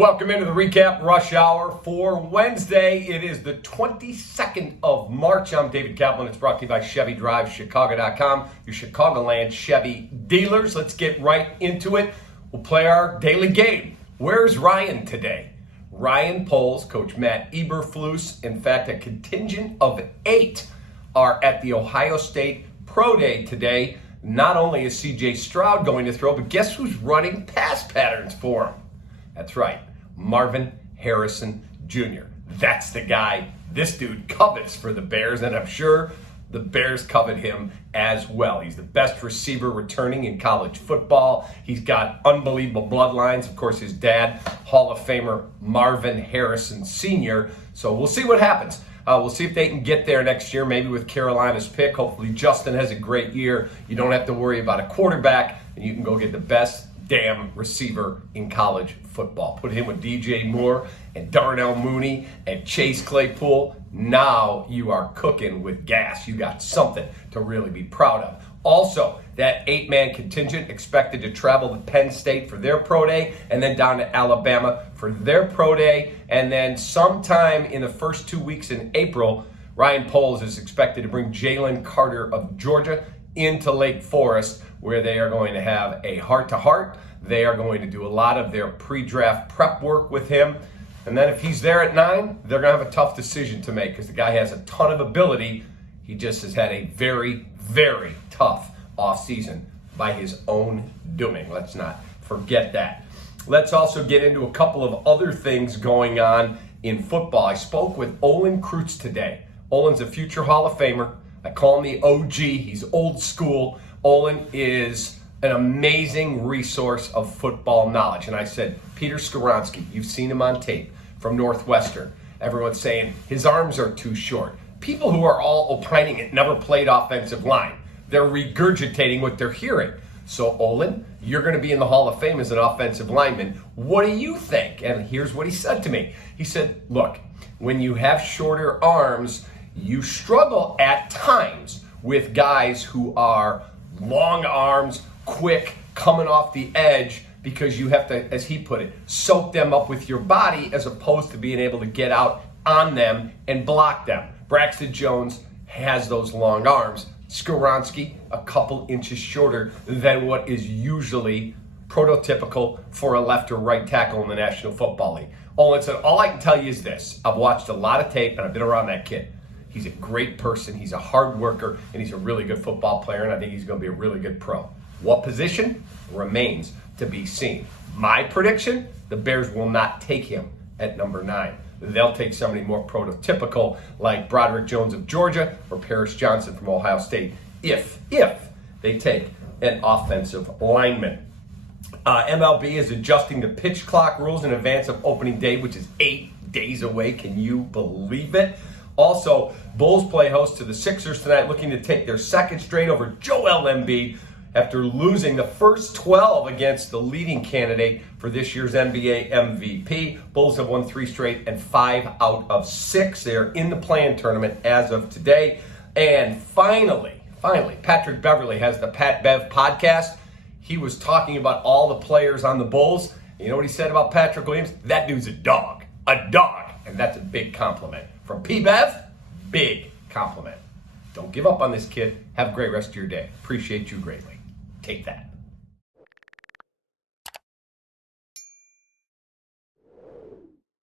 Welcome into the Recap Rush Hour for Wednesday. It is the 22nd of March. I'm David Kaplan. It's brought to you by Chevy Drive, Chicago.com, your Chicagoland Chevy dealers. Let's get right into it. We'll play our daily game. Where's Ryan today? Ryan Poles, Coach Matt Eberflus, in fact, a contingent of 8 are at the Ohio State Pro Day today. Not only is C.J. Stroud going to throw, but guess who's running pass patterns for him? That's right, Marvin Harrison Jr. That's the guy this dude covets for the Bears, and I'm sure the Bears covet him as well. He's the best receiver returning in college football. He's got unbelievable bloodlines. Of course, his dad, Hall of Famer Marvin Harrison Sr. So we'll see what happens. We'll see if they can get there next year, maybe with Carolina's pick. Hopefully Justin has a great year. You don't have to worry about a quarterback, and you can go get the best damn receiver in college football. Put him with DJ Moore and Darnell Mooney and Chase Claypool. Now you are cooking with gas. You got something to really be proud of. Also, that 8-man contingent expected to travel to Penn State for their pro day and then down to Alabama for their pro day. And then sometime in the first 2 weeks in April, Ryan Poles is expected to bring Jalen Carter of Georgia into Lake Forest, where they are going to have a heart-to-heart. They are going to do a lot of their pre-draft prep work with him. And then if he's there at 9, they're going to have a tough decision to make because the guy has a ton of ability. He just has had a very, very tough offseason by his own doing. Let's not forget that. Let's also get into a couple of other things going on in football. I spoke with Olin Kreutz today. Olin's a future Hall of Famer. I call him the OG. He's old school. Olin is an amazing resource of football knowledge. And I said, Peter Skoronski, you've seen him on tape from Northwestern. Everyone's saying his arms are too short. People who are all opining it never played offensive line. They're regurgitating what they're hearing. So Olin, you're going to be in the Hall of Fame as an offensive lineman. What do you think? And here's what he said to me. He said, look, when you have shorter arms, you struggle at times with guys who are long arms, quick, coming off the edge, because you have to, as he put it, soak them up with your body as opposed to being able to get out on them and block them. Braxton Jones has those long arms. Skoronski, a couple inches shorter than what is usually prototypical for a left or right tackle in the National Football League. Olin said, all I can tell you is this. I've watched a lot of tape, and I've been around that kid. He's a great person, he's a hard worker, and he's a really good football player, and I think he's going to be a really good pro. What position? Remains to be seen. My prediction, the Bears will not take him at number 9. They'll take somebody more prototypical like Broderick Jones of Georgia or Paris Johnson from Ohio State if they take an offensive lineman. MLB is adjusting the pitch clock rules in advance of opening day, which is 8 days away. Can you believe it? Also, Bulls play host to the Sixers tonight, looking to take their second straight over Joel Embiid after losing the first 12 against the leading candidate for this year's NBA MVP. Bulls have won 3 straight and 5 out of 6. They are in the play-in tournament as of today. And finally, Patrick Beverley has the Pat Bev podcast. He was talking about all the players on the Bulls. You know what he said about Patrick Williams? That dude's a dog. And that's a big compliment. From P-Bev, big compliment. Don't give up on this kid. Have a great rest of your day. Appreciate you greatly. Take that.